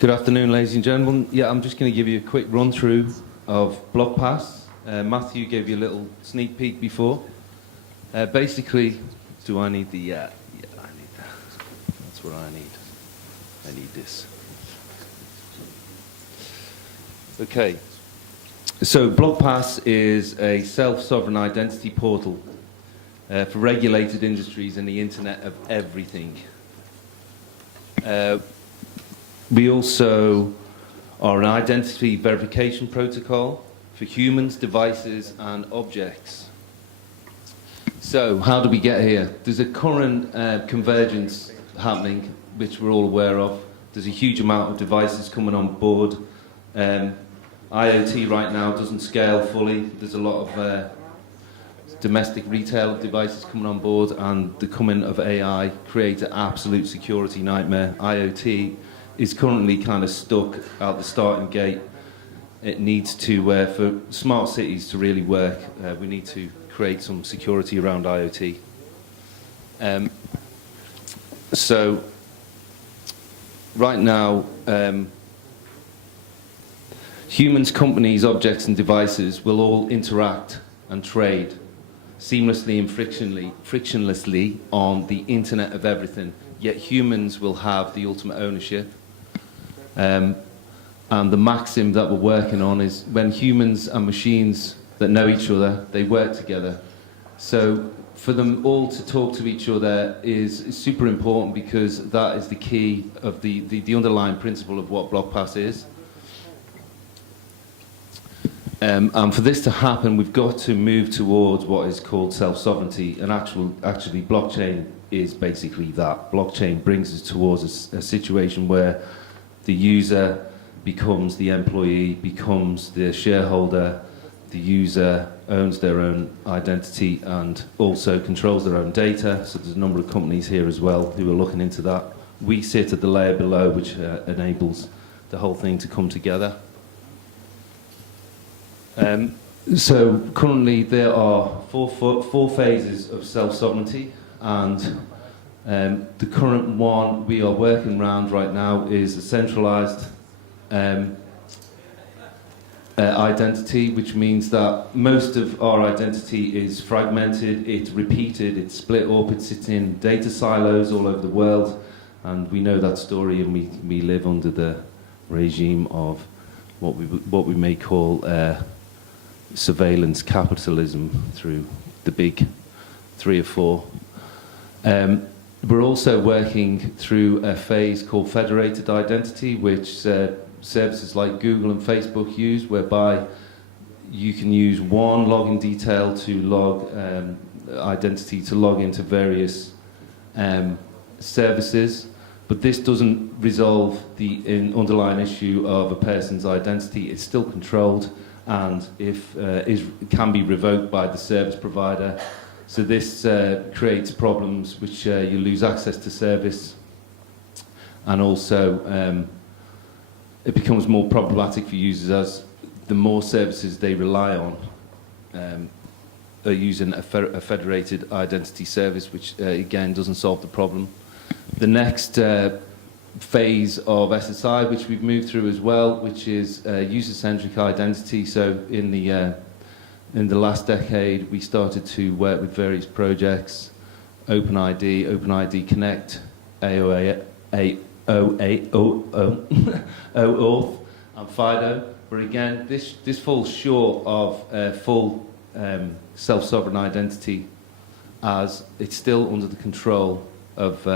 Good afternoon, ladies and gentlemen. Yeah, I'm just going to give you a quick run-through of BlockPass. Matthew gave you a little sneak peek before. Basically, do I need the... yeah, I need that. That's what I need. I need this. Okay. So BlockPass is a self-sovereign identity portal for regulated industries and the Internet of Everything. We also are an identity verification protocol for humans, devices, and objects. So, how do we get here? There's a current convergence happening, which we're all aware of. There's a huge amount of devices coming on board. IoT right now doesn't scale fully. There's a lot of domestic retail devices coming on board, and the coming of AI creates an absolute security nightmare. IoT is currently kind of stuck out the starting gate. It needs to, for smart cities to really work, we need to create some security around IoT. So, right now, humans, companies, objects and devices will all interact and trade seamlessly and frictionlessly on the Internet of Everything, yet humans will have the ultimate ownership. And the maxim that we're working on is when humans and machines that know each other, they work together. So for them all to talk to each other is super important, because that is the key of the underlying principle of what BlockPass is. And for this to happen, we've got to move towards what is called self-sovereignty, and actually blockchain is basically that. Blockchain brings us towards a situation where the user becomes the employee, becomes the shareholder, the user owns their own identity and also controls their own data. So there's a number of companies here as well who are looking into that. We sit at the layer below, which enables the whole thing to come together. So currently there are four phases of self-sovereignty, and the current one we are working around right now is a centralized identity, which means that most of our identity is fragmented, it's repeated, it's split up, it sits in data silos all over the world, and we know that story, and we live under the regime of what we may call surveillance capitalism through the big three or four. We're also working through a phase called federated identity, which services like Google and Facebook use, whereby you can use one login detail to log identity to log into various services, but this doesn't resolve the underlying issue of a person's identity. It's still controlled, and can be revoked by the service provider. So this creates problems which you lose access to service, and also it becomes more problematic for users as the more services they rely on are using a federated identity service, which again doesn't solve the problem. The next phase of SSI, which we've moved through as well, which is user-centric identity. So in the last decade, we started to work with various projects: OpenID, OpenID Connect, OAuth, and FIDO. But again, this falls short of full self-sovereign identity, as it's still under the control of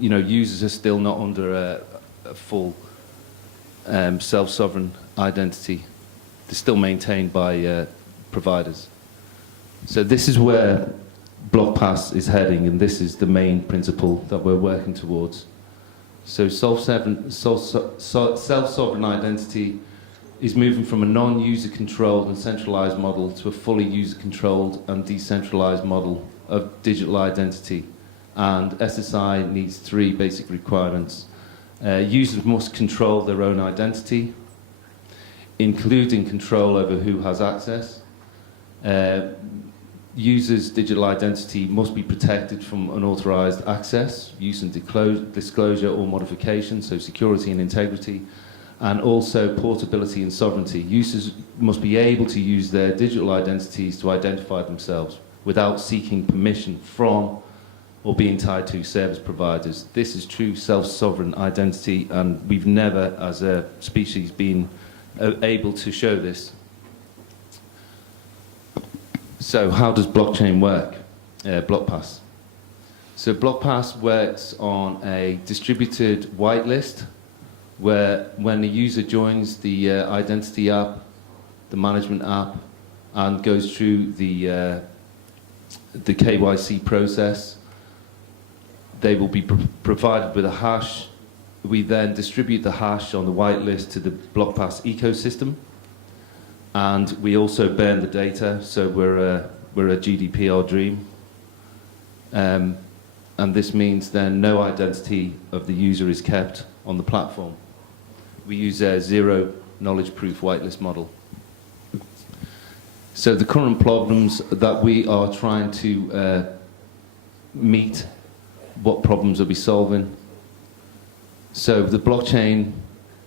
users are still not under a full self-sovereign identity. They're still maintained by providers. So this is where BlockPass is heading, and this is the main principle that we're working towards. So self-sovereign identity is moving from a non-user controlled and centralized model to a fully user controlled and decentralized model of digital identity. And SSI needs three basic requirements. Users must control their own identity, including control over who has access. users' digital identity must be protected from unauthorized access, use and disclosure or modification, so security and integrity, and also portability and sovereignty. Users must be able to use their digital identities to identify themselves without seeking permission from or being tied to service providers. This is true self-sovereign identity, and we've never, as a species, been able to show this. So how does blockchain work? BlockPass. So BlockPass works on a distributed whitelist where when the user joins the identity app, the management app, and goes through the KYC process, they will be provided with a hash. We then distribute the hash on the whitelist to the BlockPass ecosystem, and we also burn the data, so we're a GDPR dream. And this means then no identity of the user is kept on the platform. We use a zero knowledge proof whitelist model. So the current problems that we are trying to meet, what problems are we solving? So the blockchain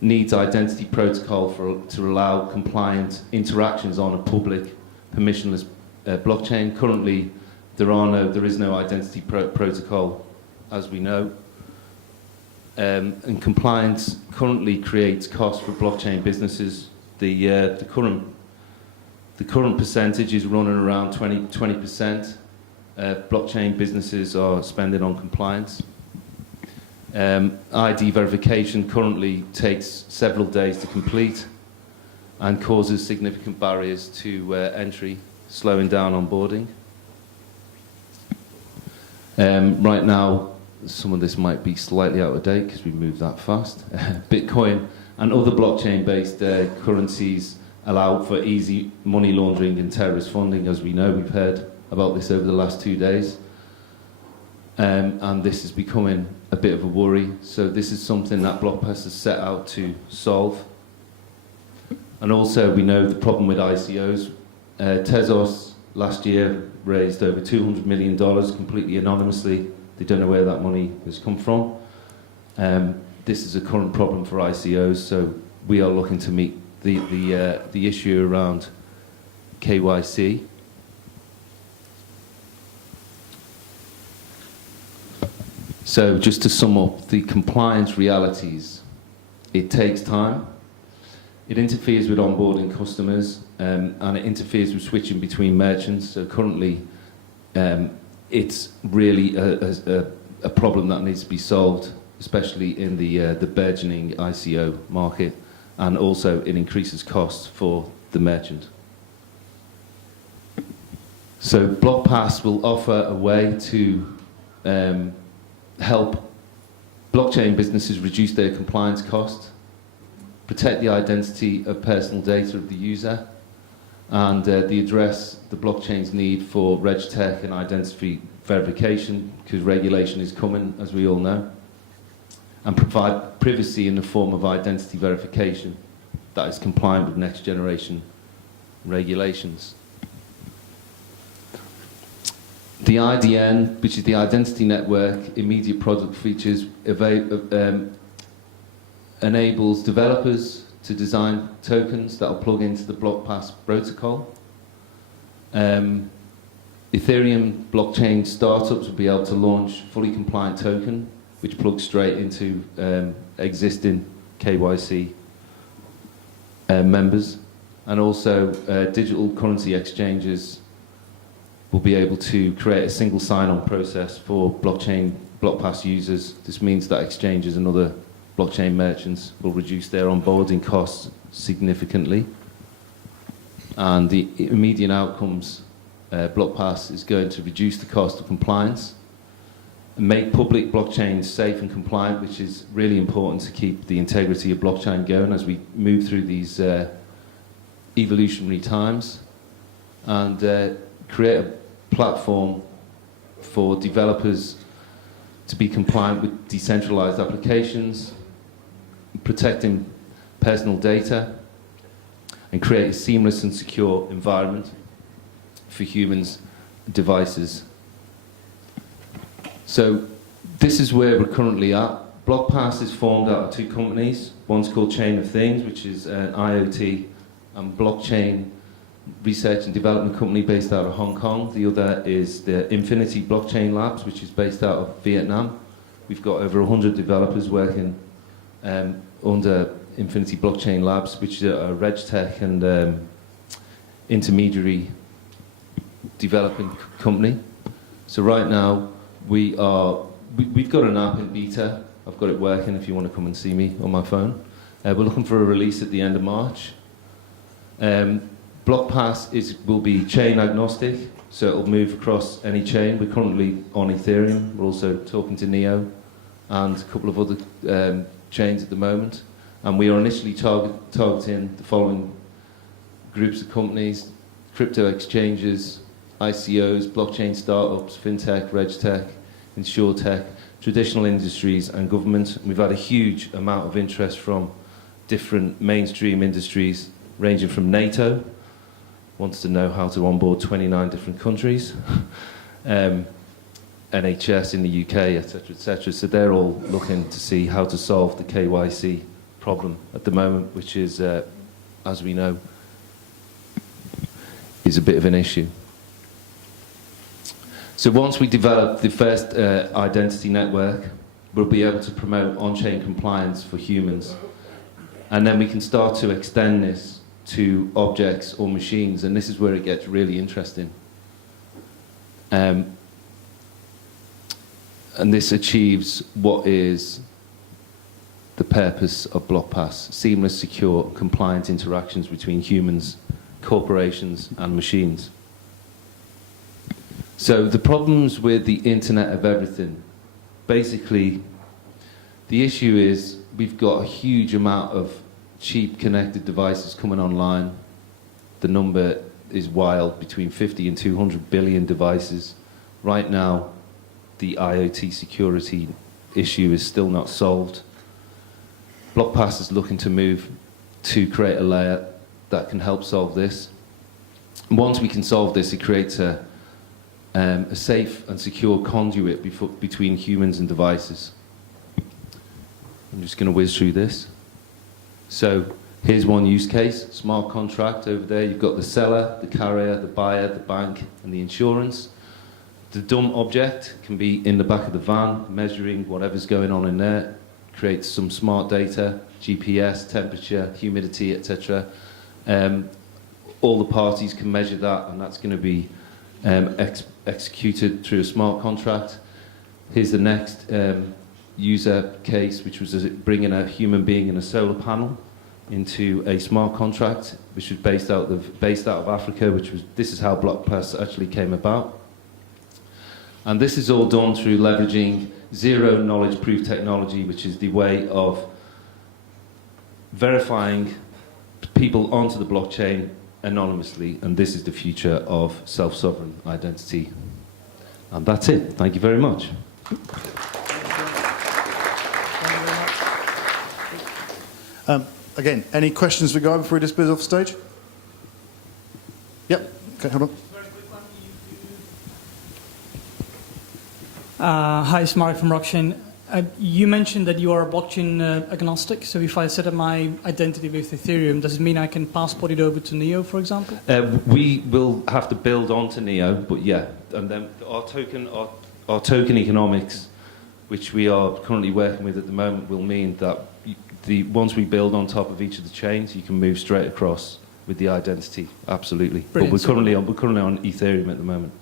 needs identity protocol to allow compliant interactions on a public permissionless blockchain. Currently, there is no identity protocol, as we know. And compliance currently creates costs for blockchain businesses. The current percentage is running around 20%. Blockchain businesses are spending on compliance. ID verification currently takes several days to complete and causes significant barriers to entry, slowing down onboarding. Right now, some of this might be slightly out of date because we moved that fast. Bitcoin and other blockchain-based currencies allow for easy money laundering and terrorist funding, as we know. We've heard about this over the last 2 days. And this is becoming a bit of a worry. So this is something that BlockPass has set out to solve. And also we know the problem with ICOs. Tezos last year raised over $200 million completely anonymously. They don't know where that money has come from. This is a current problem for ICOs, so we are looking to meet the issue around KYC. So just to sum up the compliance realities, it takes time, it interferes with onboarding customers, and it interferes with switching between merchants. So currently, it's really a problem that needs to be solved, especially in the burgeoning ICO market, and also it increases costs for the merchant. So BlockPass will offer a way to help blockchain businesses reduce their compliance costs, protect the identity of personal data of the user, and address the blockchain's need for RegTech and identity verification, because regulation is coming, as we all know, and provide privacy in the form of identity verification that is compliant with next generation regulations. The IDN, which is the Identity Network Immediate Product Features, enables developers to design tokens that will plug into the BlockPass protocol. Ethereum blockchain startups will be able to launch fully compliant token, which plugs straight into existing KYC members. And also digital currency exchanges will be able to create a single sign-on process for BlockPass users. This means that exchanges and other blockchain merchants will reduce their onboarding costs significantly. And the immediate outcomes, BlockPass is going to reduce the cost of compliance and make public blockchains safe and compliant, which is really important to keep the integrity of blockchain going as we move through these evolutionary times, and create a platform for developers to be compliant with decentralized applications, protecting personal data, and create a seamless and secure environment for humans devices. So this is where we're currently at. BlockPass is formed out of two companies. One's called Chain of Things, which is an IoT and blockchain research and development company based out of Hong Kong. The other is the Infinity Blockchain Labs, which is based out of Vietnam. We've got over 100 developers working under Infinity Blockchain Labs, which is a RegTech and intermediary developing company. So right now we've got an app in beta. I've got it working if you want to come and see me on my phone. We're looking for a release at the end of March. BlockPass will be chain agnostic, so it'll move across any chain. We're currently on Ethereum. We're also talking to Neo and a couple of other chains at the moment. And we are initially targeting the following groups of companies: crypto exchanges, ICOs, blockchain startups, Fintech, RegTech, InsurTech, traditional industries and government. We've had a huge amount of interest from different mainstream industries, ranging from NATO, wants to know how to onboard 29 different countries, NHS in the UK, etc., etc. So they're all looking to see how to solve the KYC problem at the moment, which is, as we know, is a bit of an issue. So once we develop the first identity network, we'll be able to promote on-chain compliance for humans. And then we can start to extend this to objects or machines, and this is where it gets really interesting. And this achieves what is the purpose of BlockPass: seamless, secure, compliant interactions between humans, corporations, and machines. So the problems with the Internet of Everything, basically, the issue is we've got a huge amount of cheap connected devices coming online. The number is wild, between 50 and 200 billion devices. Right now, the IoT security issue is still not solved. BlockPass is looking to move to create a layer that can help solve this. And once we can solve this, it creates a safe and secure conduit between humans and devices. I'm just going to whiz through this. So here's one use case: smart contract. Over there you've got the seller, the carrier, the buyer, the bank, and the insurance. The dumb object can be in the back of the van, measuring whatever's going on in there, creates some smart data, GPS, temperature, humidity, etc. All the parties can measure that, and that's going to be executed through a smart contract. Here's the next user case, which was bringing a human being and a solar panel into a smart contract, which was based out of Africa. This is how BlockPass actually came about. And this is all done through leveraging zero knowledge proof technology, which is the way of verifying people onto the blockchain anonymously, and this is the future of self-sovereign identity. And that's it. Thank you very much. Again, any questions for Guy before we disperse off stage? Yep. Okay, hold on. Hi, it's Mark from Rockchain. You mentioned that you are blockchain agnostic, so if I set up my identity with Ethereum, does it mean I can passport it over to Neo, for example? We will have to build onto Neo, but yeah, and then our token economics, which we are currently working with at the moment, will mean that once we build on top of each of the chains, you can move straight across with the identity. Absolutely. Brilliant. But we're currently on Ethereum at the moment.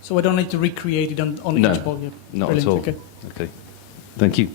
So I don't need to recreate it on No, each block yet? not Brilliant. at all. Okay. Okay. Thank you.